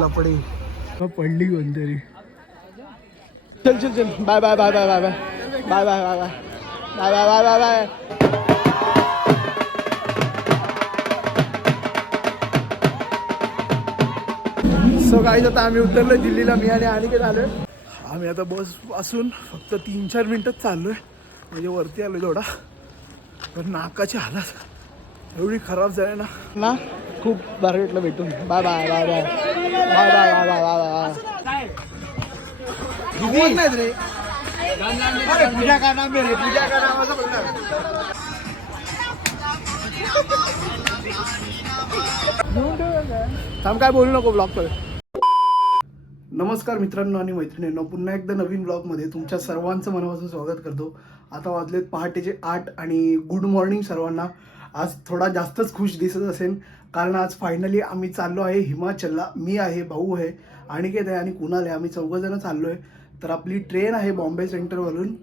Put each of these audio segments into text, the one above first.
लपडी पडली कोणतरी. चल चल चल. Bye bye bye bye bye bye. Bye bye bye bye. Bye bye bye bye so काही आता आम्ही उतरलोय दिल्लीला मी आणि अनिकेत आलोय. आम्ही आता बसपासून फक्त तीन चार मिनिटच चाललोय. म्हणजे वरती आलोय थोडा तर नाकाची हालत. एवढी खराब झाली ना. ना खूप बरं भेटलं भेटून. Bye bye bye bye. Bye bye bye bye bye bye. Bye नाही रे. अरे पूजा का नाम मेरे पूजा का नाम असं बोलणार थांब काय बोलू नको ब्लॉगकडे नमस्कार मित्रांनो आणि मैत्रिणींनो पुन्हा एकदा नवीन ब्लॉगमध्ये तुमच्या सर्वांचं मनापासून स्वागत करतो. आता वाजलेत पहाटेचे आठ आणि गुड मॉर्निंग सर्वांना. आज थोडा जास्तच खुश दिसत असेल कारण आज फायनली आम्ही चाललो आहे हिमाचलला. मी आहे भाऊ आहे अनिकेत आहे आणि कुणाल आहे. आम्ही चौघंजणं चाललो आहे तर आपली ट्रेन आहे बॉम्बे सेंटरवरून.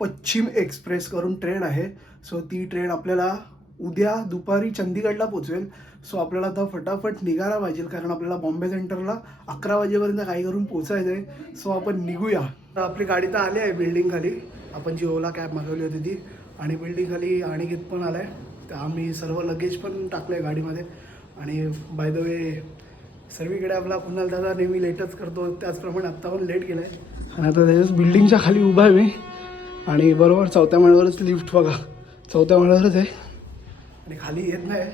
पश्चिम एक्सप्रेस करून ट्रेन आहे. सो ती ट्रेन आपल्याला उद्या दुपारी चंदीगडला पोचवेल. सो आपल्याला आता फटाफट निघायला पाहिजे. कारण आपल्याला बॉम्बे सेंटरला अकरा वाजेपर्यंत काही करून पोचायचं आहे सो आपण निघूया. तर आपली गाडी तर आली आहे बिल्डिंग खाली. आपण जी ओला कॅब मागवली होती ती. आणि बिल्डिंग खाली अनिकेत पण आलाय. तर आम्ही सर्व लगेज पण टाकलं आहे गाडीमध्ये. आणि बाय द वे सर्वीकडे आपला कुणाल दादा नेहमी लेटच करतो त्याचप्रमाणे आत्ता पण लेट गेलाय. आणि आता त्याच्याच बिल्डिंगच्या खाली उभा आहे मी. आणि बरोबर चौथ्या माळ्यावरच लिफ्ट बघा. चौथ्या माळ्यावरच आहे. आणि खाली येत नाही.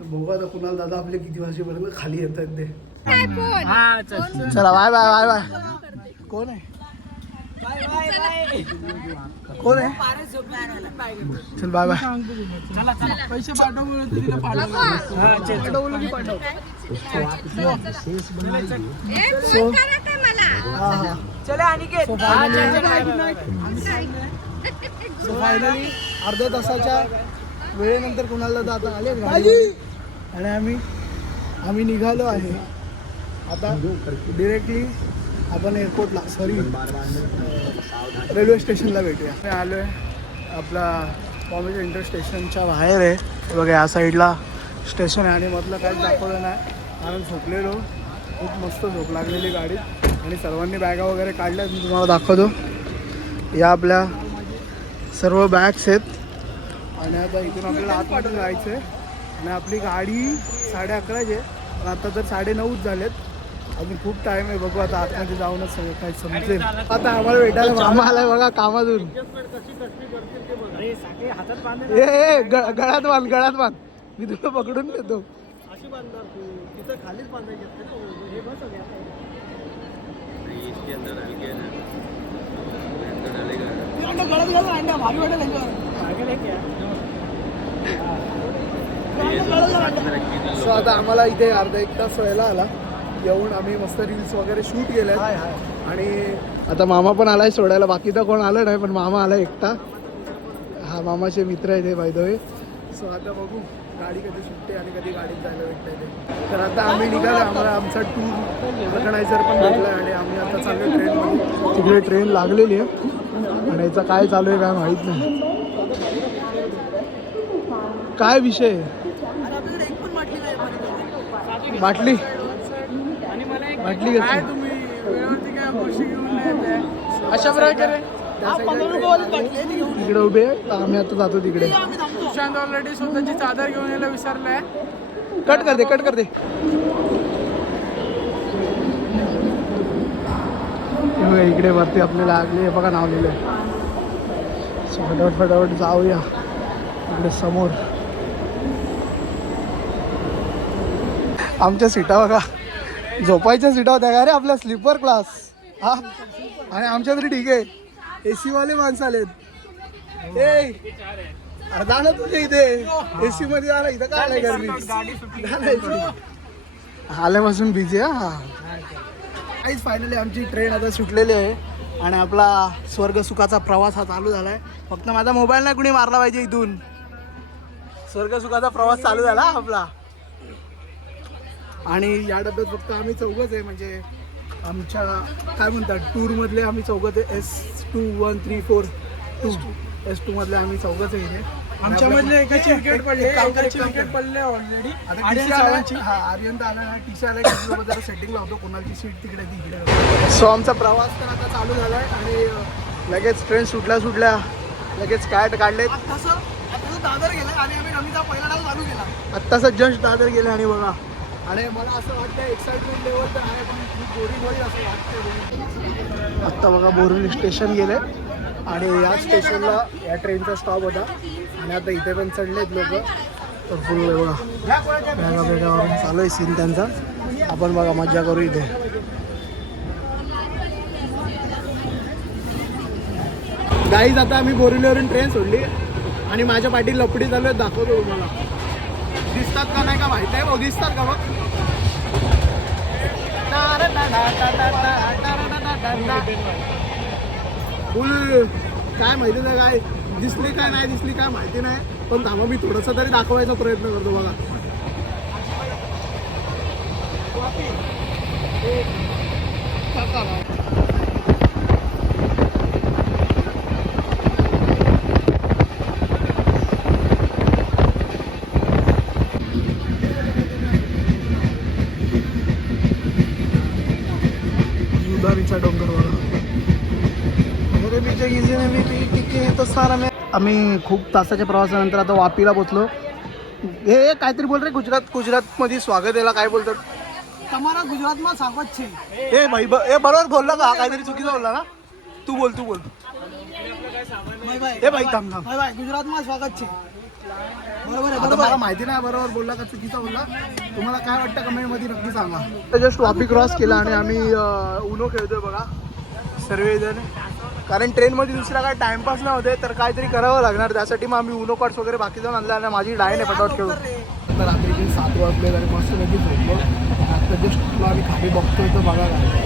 तर बघू आता कुणाल दादा आपले किती वाजेपर्यंत खाली येत आहेत ते चला. बाय बाय बाय बाय कोण आहे? कोण आहे? चल बाय बाय पैसे पाठवलं की पाठव सो हा हा सो फायनली अर्ध्या तासाच्या वेळेनंतर कुणाला दादा आले. आणि आम्ही आम्ही निघालो आहे. आता डिरेक्टली आपण एअरपोर्टला सॉरी रेल्वे स्टेशनला भेटूया. मी आलो आहे आपला बॉम्बे सेंट्रल स्टेशनच्या बाहेर आहे. बघा या साईडला स्टेशन आहे आणि मधलं काहीच दाखवलं नाही. कारण झोपलेलो. खूप मस्त झोप लागलेली गाडीत आणि सर्वांनी बॅगा वगैरे काढल्या मी तुम्हाला दाखवतो. या आपल्या सर्व बॅग्स आहेत. आणि आता इथून आपल्याला आतमध्ये जायचं आहे आणि आपली गाडी साडे अकराची आहे. पण आता तर साडे नऊच झालेत. अजून खूप टाईम आहे बघू आता आतमध्ये जाऊनच सगळं काय समजेल. आता आम्हाला भेटायला मामा आलाय बघा कामातून. ए, ए ग- गळ्यात बांध गळ्यात बांध. मी तुला पकडून देतो. सो आता आम्हाला इथे अर्धा एक तास व्हायला आला. येऊन आम्ही मस्त रील्स वगैरे शूट केले आणि आता मामा पण आलाय सोडायला. बाकी तर कोण आलं नाही पण मामा आला एकटा. हा मामाचे मित्र आहे ते बायदवे सो आता बघू गाडी कधी सुटते आणि कधी गाडीत जायला भेटते ते. तर आता आम्ही निघालो. आम्हाला आमचा टूर ऑर्गनायझर पण भेटला आणि आम्ही आता चाललो ट्रेनमध्ये तिकडे ट्रेन लागलेली आहे. आणि याचं काय चालू आहे काय माहीत नाही. काय विषय वाटली काय तुम्ही? वेळेवरती काय गोष्टी अशा प्रकारे. तिकडे उभे आम्ही आता जातो तिकडे. सुशांत ऑलरेडी स्वतःची चादर घेऊन यायला विसरलाय. कट कर दे कट कर दे. इकडे वरती आपल्याला लागले बघा नाव लिहिलं फटाफट फटाफट जाऊया. इकडे समोर. आमच्या सीटा बघा. झोपायच्या सीटा होत्या. का रे आपल्या स्लीपर क्लास हा. आणि आमच्या तरी ठीक आहे. ए वाले माणसं आलेत. ए अरे जा ना तुझ्या इथे. एसी मध्ये आला इथं काय आलाय गर्मी आल्यापासून बिझी हा. काहीच फायनली आमची ट्रेन आता सुटलेली आहे. आणि आपला स्वर्ग सुखाचा प्रवास हा चालू झालाय. फक्त माझा मोबाईल नाही कुणी मारला पाहिजे इथून. स्वर्ग सुखाचा प्रवास चालू झाला हा आपला. आणि या डब्यात फक्त आम्ही चौघच आहे म्हणजे आमच्या काय म्हणतात टूरमधले आम्ही चौघच आहे. S two one three four two S टूमधले आम्ही चौघच आहे इथे. आमच्यामधले एकाची विकेट पडली. एकाची विकेट. पडले ऑलरेडी आता आणि हा आर्यन तर आला टी सी आला जरा सेटिंग लावतो. कोणाची सीट तिकडे ती इकडे सो आमचा प्रवास तर आता चालू झालाय आणि अं, लगेच ट्रेन सुटल्या सुटल्या लगेच कॅट काढलेत. तसं दादर गेला आणि आम्ही रमीचा पहिला डाव चालू केला आत्ताच जस्ट दादर गेले आणि बघा. आणि मला असं वाटतं एक्साइटमेंट लेवल तर आहे पण खूप बोरिंग होईल असं वाटतं आत्ता बघा बोरिवली स्टेशन गेले. आणि या स्टेशनला या ट्रेनचा स्टॉप होता. आणि आता इथे पण चढलेत लोक. तर फुल बघा. बॅगा बॅगावरून चालू आहे सीन त्यांचा. आपण बघा मजा करू इथे. गाईज आता आम्ही बोरिवलीवरून ट्रेन सोडली. आणि माझ्या पाठी लपडी चालू आहे दाखवतो तुम्हाला. दिसतात का नाही का माहीत आहे दिसतात का मग? फुल काय माहिती नाही काय. दिसली काय नाही दिसली काय माहिती नाही. पण थांबा मी थोडंसं तरी दाखवायचा प्रयत्न करतो बघा उदारीचा डोंगर बघा अरे बीचे गिझीने मी पी आराम आहे आम्ही खूप तासाच्या प्रवासानंतर आता वापीला पोचलो. हे काहीतरी बोल रे गुजरात गुजरातमध्ये स्वागत याला काय बोलतात? तुम्हाला गुजरात સ્વાગત सांगत छे. ભાઈ भाई બરોબર बरोबर તો का? काहीतरी चुकीचं बोलला ना? तू बोल तू बोल. એ भाई. थांब थांब. गुजरात ગુજરાતમાં स्वागत छे. बरोबर आहे बरोबर माहिती नाही बरोबर बोलला का चुकीचा बोलला? तुम्हाला काय वाटतं कमेंटमध्ये नक्की सांगा. जस्ट वापी क्रॉस केला आणि आम्ही उनो खेळतोय बघा. सर्वजण कारण ट्रेनमध्ये दुसरा काय टाइमपास नव्हते तर काहीतरी करावं लागणार. त्यासाठी मग आम्ही उनो कार्ड्स वगैरे बाकी जाऊन आणला आणि माझी डायन आहे पटावट खेळू. तर रात्रीचे सात वाजले आणि मस्त लगेच झोपलो. आता जस्ट तुला आम्ही खाली बघतोय तर बघा काय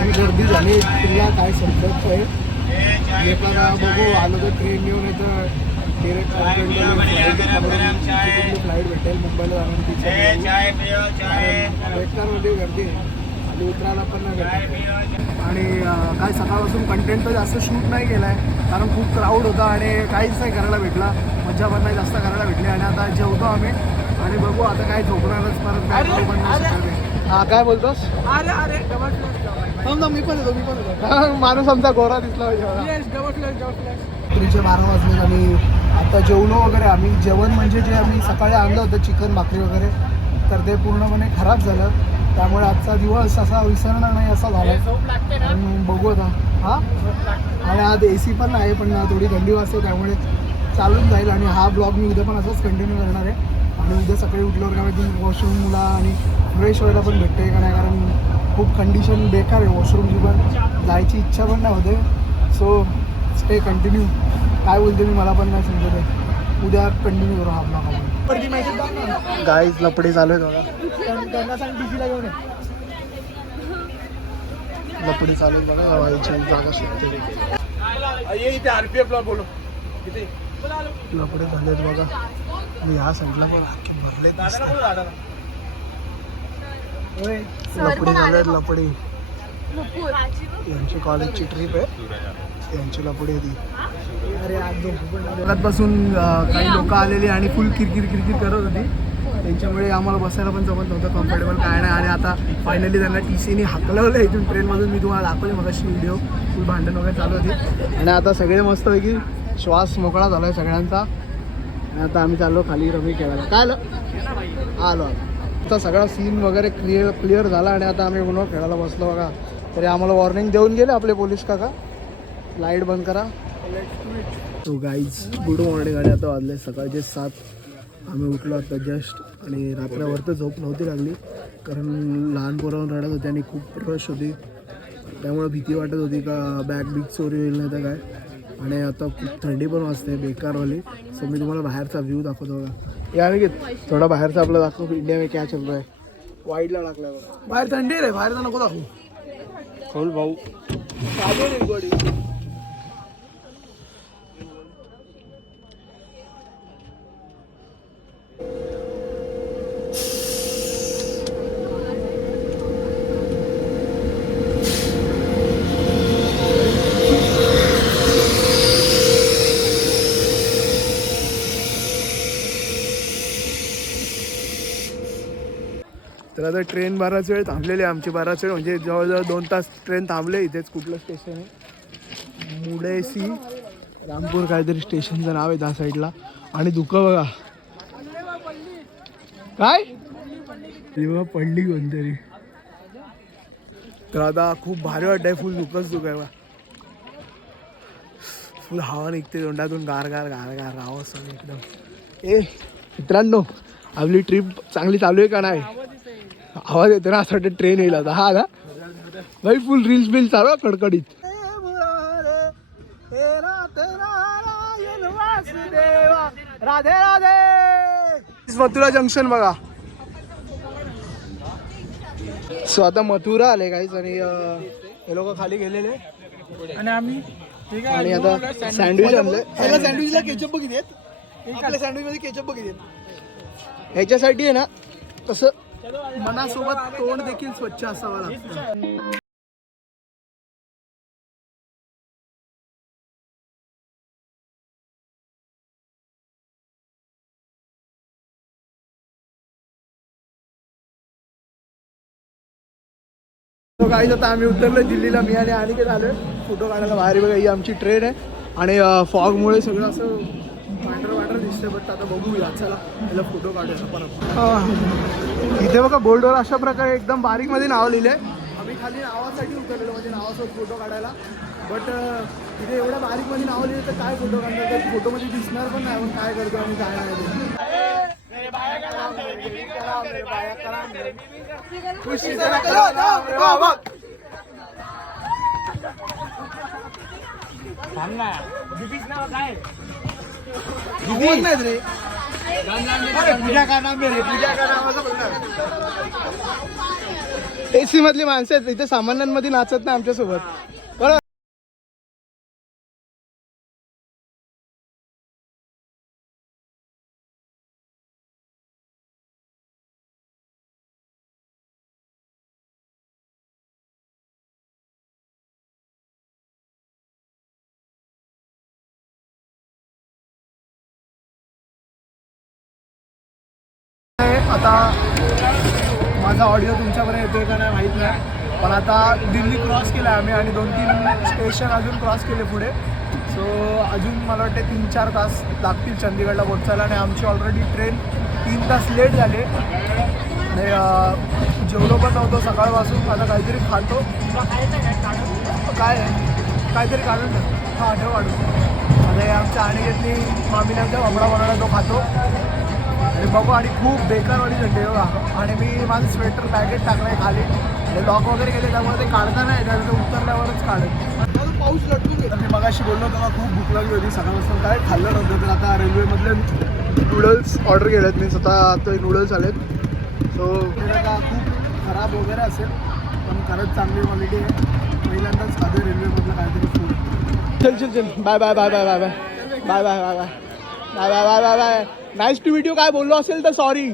आणि गर्दी झाली. तुला काय समजत आहे येताना बघू. आलो तर ट्रेन येऊन येतं. फ्लाईट भेटेल मुंबईला गर्दी आहे आणि उतरायला पण नाही आणि काय सकाळपासून कंटेंट तर जास्त शूट नाही केला आहे कारण खूप क्राऊड होता आणि काहीच नाही करायला भेटला. मज्जा पण नाही जास्त करायला भेटली. आणि आता जेवतो आम्ही आणि बघू आता काय झोपणारच परत काय करू पण नाही शकत. हा काय बोलतोस? अरे अरे थांब, मी पण येतो मी पण येतो. माणूस आमचा गोरा दिसला पाहिजे बारा वाजले आणि आता जेवलो वगैरे आम्ही. जेवण म्हणजे जे आम्ही सकाळी आणलं होतं चिकन भाकरी वगैरे तर ते पूर्णपणे खराब झालं. त्यामुळे आजचा दिवस असा विसरणार नाही असा झाला आणि बघू आता. हा? आणि आज ए सी पण आहे पण थोडी थंडी वाजते त्यामुळे चालून जाईल. आणि हा ब्लॉग मी उद्या पण असाच कंटिन्यू करणार आहे. आणि उद्या सकाळी उठल्यावर काय माहिती वॉशरूमला आणि फ्रेश व्हायला पण भेटते का नाही कारण खूप कंडिशन बेकार आहे वॉशरूमची पण. जायची इच्छा पण नाही होते. सो स्टे कंटिन्यू काय बोलते मी मला पण नाही समजत आहे. उद्या कंटिन्यू करू हा ब्लॉग गाईज लपडे चालू आहेत बघा. त्यांना सांग टीसीला घेऊन. लपडी चालू आहेत बघा जागा शोधते इथे आरपीएफ ला बोलो. लपडे झालेत बघा. आणि ह्या साईडला पण अख्खे भरले लपडी झालेत लपडी. यांची कॉलेजची ट्रिप आहे. यांची लपडी आहे ती बसून काही लोक आलेली आणि फुल किरकिर किरकिर करत होती. त्यांच्यामुळे आम्हाला बसायला पण जमत नव्हतं कम्फर्टेबल काय नाही आणि आता फायनली त्यांना टी सीने हाकलवलं इथून ट्रेनमधून मी तुम्हाला दाखवले मग व्हिडिओ फुल भांडण वगैरे चालू होती. आणि आता सगळे मस्तपैकी श्वास मोकळा झाला आहे सगळ्यांचा. आणि आता आम्ही चाललो खाली रमी खेळायला. काय आलं? आलो आता सगळा सीन वगैरे क्लिअर क्लिअर झाला आणि आता आम्ही म्हणून खेळायला बसलो बघा. तरी आम्हाला वॉर्निंग देऊन गेले आपले पोलीस काका. लाइट बंद करा. तो गाईज गुड मॉर्निंग आणि आता वाजले सकाळचे सात. आम्ही उठलो आता जस्ट आणि रात्रभर तर झोप नव्हती लागली. कारण लहान पोरावून रडत होते आणि खूप रश होती. त्यामुळे भीती वाटत होती का बॅग बिग चोरी होईल नाही तर काय. आणि आता खूप थंडी पण वाजते बेकारवाली. सो मी तुम्हाला बाहेरचा व्ह्यू दाखवतो बघा. या मी थोडा बाहेरचा आपला दाखव. इंडिया में क्या चल रहा है? वाईडला टाकला बघा. बाहेर थंडी रे. बाहेर नको दाखवू. खोल भाऊ. आता ट्रेन बराच वेळ थांबलेली आहे आमची बराच वेळ म्हणजे जवळजवळ दोन तास ट्रेन थांबले इथेच कुठलं स्टेशन आहे? मुडेसी रामपूर काहीतरी स्टेशनचं नाव आहे त्या साईडला आणि धुकं बघा. काय? तेव्हा पडली कोणतरी. तर आता खूप भारी वाटतंय फुल दुखच धुक आहे बा फुल हवा निघते तोंडातून गार गार गार गार राहावं असं एकदम. ए मित्रांनो आपली ट्रिप चांगली चालू आहे का नाही? आवाज येतो ना असं वाटतं ट्रेन येईल आता. हा ना? भाई फुल रील्स बिल चालू आहे कडकडीत. राधे राधे मथुरा जंक्शन बघा. सो आता मथुरा आले काहीच आणि हे लोक खाली गेलेले. आणि आम्ही आणि आता सँडविच आणलं. ह्याला सँडविचला केचप बघित आहेत आपल्या सँडविच मध्ये केचप बघित आहेत ह्याच्यासाठी आहे ना तसं मनासोबत तोंड देखील स्वच्छ असावं लागतं. काही आता आम्ही उतरलो दिल्लीला. मी आणि अनिकेत आलोय. फोटो काढायला बाहेर बघा ही आमची ट्रेन आहे. आणि फॉगमुळे सगळं असं पांढरं पांढरं दिसतंय बट आता बघूया. चला फोटो काढूया. परत इथे बघा बोर्डवर अशा प्रकारे एकदम बारीकमध्ये नाव लिहिलंय. आम्ही खाली नावासाठी उतरलेलो म्हणजे नावासोबत फोटो काढायला. बट इथे एवढ्या बारीकमध्ये नाव लिहिलं तर काय फोटो काढणार? तर फोटोमध्ये दिसणार पण नाही काय करतो आणि काय नाही ते. खुशी से करो ना. आवाज नाहीत रे अरे, पूजा का नाम रे पूजा का नाम एसी मधली माणसं आहेत इथे सामान्यांमध्ये नाचत नाही आमच्यासोबत. आता माझा ऑडिओ तुमच्यापर्यंत येतोय का नाही माहीत नाही. पण आता दिल्ली क्रॉस केलं आहे आम्ही आणि दोन तीन स्टेशन अजून क्रॉस केले पुढे. सो अजून मला वाटते तीन चार तास लागतील चंदीगडला पोहोचायला आणि आमची ऑलरेडी ट्रेन तीन तास लेट झाले. आणि जेवलो पण नव्हतो. सकाळपासून आता काहीतरी खातो. काय काहीतरी काढून ठेव हां ठेव काढून आणि आमच्या आणि घेतली मामीने आमच्या बाबडा बनवला तो खातो. आणि बघू आणि खूप बेकारवाडी थंडी बघा. आणि मी माझं स्वेटर बॅगेत टाकलंय खाली. लॉक वगैरे केले त्यामुळे ते काढता नाही येणार ते उतरल्यावरच काढेल पाऊस लटकून गेला. मी मगाशी बोललो तेव्हा खूप भूक लागली होती सकाळपासून काय खाल्लं नव्हतं तर आता रेल्वेमधले नूडल्स ऑर्डर केलेत. मी स्वतः आता नूडल्स आलेत. सो आता खूप खराब वगैरे असेल पण खरंच चांगली क्वालिटी आहे. पहिल्यांदाच खाते रेल्वेमधलं काहीतरी फूड चल चल चल. Bye bye bye bye bye bye bye bye bye bye bye bye bye bye bye nice to video काय बोललो असेल तर सॉरी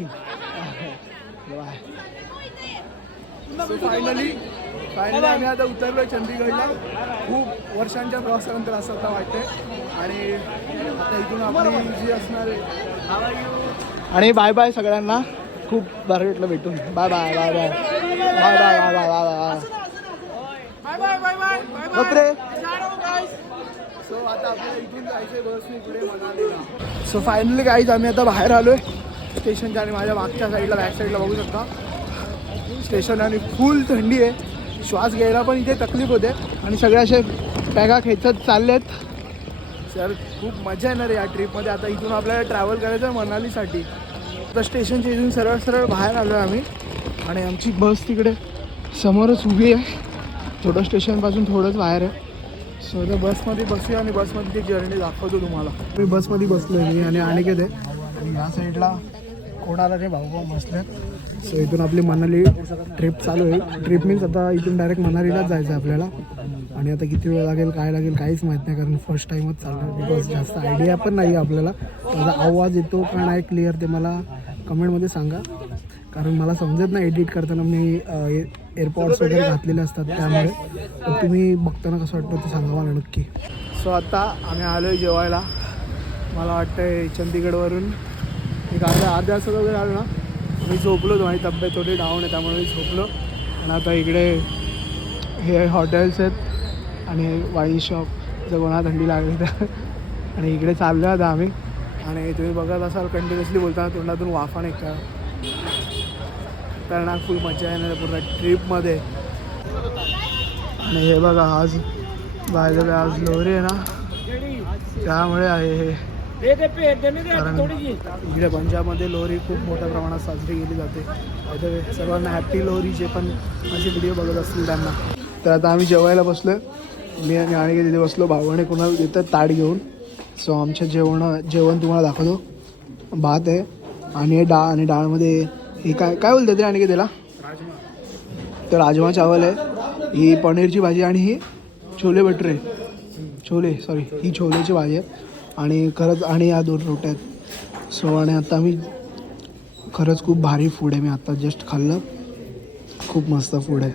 फायनली फायनली आम्ही आता उतरलोय चंदीगडला. खूप वर्षांच्या प्रवासानंतर असं आता वाटतंय. आणि आता इथून आपली जी असणार आहे. आणि बाय बाय सगळ्यांना. खूप बरं भेटलं भेटून. Bye bye bye bye bye bye bye bye bye bye bye bye bye bye bye so आता आपल्याला इथून जायचं बसने पुढे मनालीला. सो फायनली गाईज आम्ही आता बाहेर आलो आहे स्टेशनच्या आणि माझ्या मागच्या साईडला बॅक साईडला बघू शकता. स्टेशन आणि फुल थंडी आहे. श्वास घ्यायला पण इथे तकलीफ होते. आणि सगळे असे बॅगा खेचत चाललेत. सर खूप मजा येणार आहे या ट्रीपमध्ये आता इथून आपल्याला ट्रॅव्हल करायचं आहे मनालीसाठी. तर स्टेशनच्या इथून सरळ सरळ बाहेर आलो आहे आम्ही. आणि आमची बस तिकडे समोरच उभी आहे. थोडं स्टेशनपासून थोडंच बाहेर आहे. सो आता बसमध्ये बसूया आणि बसमध्ये जर्नी दाखवतो तुम्हाला. मी बसमध्ये बसलो आहे मी आणि अनिकेत आहे. आणि या साईडला कोणाला ते भाऊ भाऊ बसलेत. सो इथून आपली मनाली ट्रिप चालू आहे. ट्रिप मीन्स आता इथून डायरेक्ट मनालीलाच जायचं आहे आपल्याला. आणि आता किती वेळ लागेल काय लागेल काहीच माहीत नाही कारण फर्स्ट टाईमच चालणार बिकॉज जास्त आयडिया पण नाही आहे आपल्याला माझा आवाज येतो का नाही क्लिअर ते मला कमेंटमध्ये सांगा. कारण मला समजत नाही एडिट करताना मी एअरपॉड्स वगैरे घातलेले असतात त्यामुळे. तुम्ही बघताना कसं वाटतं ते सांगा मला नक्की. सो आता आम्ही आलो आहे जेवायला. मला वाटतं चंदीगडवरून. एक अर्ध्या अर्ध्या तासात वगैरे आलो ना. मी झोपलो माझी तब्येत थोडी डाऊन आहे त्यामुळे मी झोपलो. आणि आता इकडे हे हॉटेल्स आहेत आणि वाईन शॉप जर कोणाला थंडी लागली तर आणि इकडे चाललो आता आम्ही. आणि तुम्ही बघत असाल कंटिन्युअसली बोलताना तोंडातून वाफा नाही का करणार फुल मजा येणार पूर्ण ट्रिपमध्ये आणि हे बघा आज बाय आज लोहरी आहे ना त्यामुळे आहे हे. कारण इकडे पंजाबमध्ये लोहरी खूप मोठ्या प्रमाणात साजरी केली जाते. सर्वांना हॅपी लोहरी जे पण माझे व्हिडिओ बघत असतील त्यांना. तर आता आम्ही जेवायला बसलो मी आणि आणि तिथे बसलो. भावाने आणि कुणाला ताट घेऊन. सो आमच्या जेवण जेवण तुम्हाला दाखवतो. भात आहे आणि हे डाळ आणि डाळमध्ये हे काय काय बोलते ते आणखी त्याला? तर राजमा चावल आहे. ही पनीरची भाजी आणि ही छोले भटुरे. छोले सॉरी ही छोलेची भाजी आहे. आणि खरंच आणि या दोन रोट्या आहेत सो आणि आता मी खरंच खूप भारी फूड आहे मी आता. जस्ट खाल्लं. खूप मस्त फूड आहे.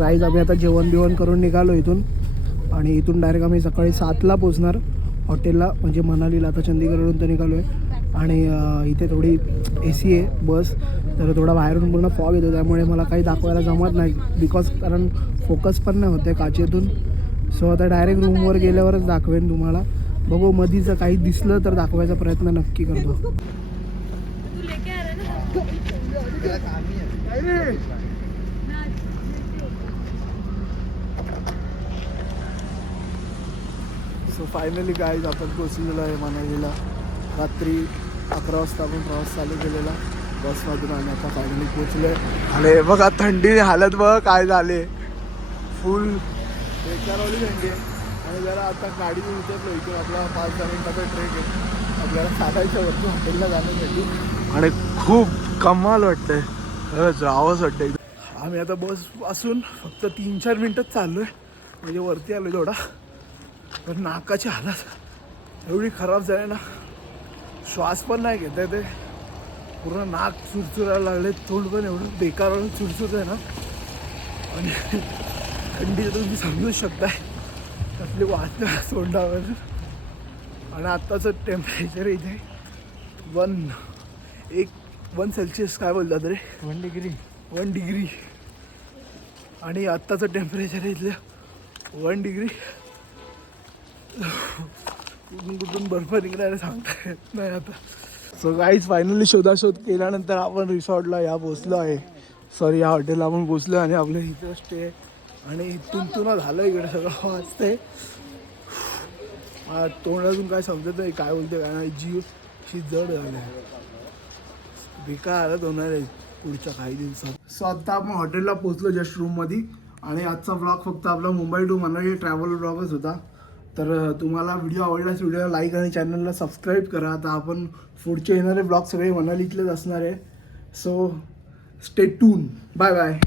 गाईज आम्ही आता जेवण बिवण करून निघालो इथून. आणि इथून डायरेक्ट आम्ही सकाळी सातला पोचणार हॉटेलला म्हणजे मनालीला आता चंदीगडवरून तर निघालो आहे आणि इथे थोडी ए सी आहे बस. तर थोडा बाहेरून पूर्ण फॉग येतो त्यामुळे मला काही दाखवायला जमत नाही. बिकॉज कारण फोकस पण नाही होते काचेतून. सो आता डायरेक्ट रूमवर गेल्यावरच दाखवेन तुम्हाला. बघू मधीच काही दिसलं तर दाखवायचा प्रयत्न नक्की करतो. सो फायनली गाईज आपण पोचलेलो आहे मनालीला रात्री अकरा वाजता आपण प्रवास चालू केलेला. बसमधून आणि आता फायनली पोचलो आहे आणि बघा थंडी हालत बघ काय झाले. फुल बेकारवाली थंडी आहे. आणि जरा आता गाडी उतरलो इथून आपला पाच दहा मिनिटाचा ट्रेक आहे. आपल्याला साठायच्या वरती हॉटेलला जाण्यासाठी आणि खूप कमाल वाटतंय. खरंच वाटतं वाटतंय. आम्ही आता बस असून फक्त तीन चार मिनटंच चाललो आहे म्हणजे वरती आलो थोडा. तर नाकाची हालत एवढी खराब झाली ना. श्वास पण नाही घेता ते पूर्ण नाक चुरचुरायला लागले तोंड पण एवढं बेकार चुरचुर आहे ना. आणि थंडी तर तुम्ही समजूच शकताय. आपली वाट तोंडावर. आणि आत्ताचं टेम्परेचर इथे वन एक वन सेल्सिअस काय बोलतात रे वन डिग्री. One degree. आणि आत्ताचं टेम्परेचर इथलं वन डिग्री. कुठून कुठून बर्फ निघणार सांगता येत नाही आता. सो गाईज फायनली शोधाशोध केल्यानंतर आपण रिसॉर्टला या पोचलो आहे. सॉरी या हॉटेलला आपण पोचलो आणि आपलं इथं स्टे आणि इथून तुला झालं इकडे सगळं. वाचते तोंडातून काय समजत नाही काय बोलते काय नाही. जीव शी जड झाली बेकार आलं होणार आहे पुढच्या काही दिवसात. सो आता आपण हॉटेलला पोहोचलो जस्ट रूममध्ये आणि आजचा ब्लॉग फक्त आपला मुंबई टू मनाली ट्रॅव्हल ब्लॉगच होता. तर तुम्हाला व्हिडिओ आवडल्यास व्हिडिओला लाईक आणि चॅनलला सबस्क्राईब करा. आता आपण पुढचे येणारे ब्लॉग सगळे मनालीतलेच असणार आहे. So stay tuned bye bye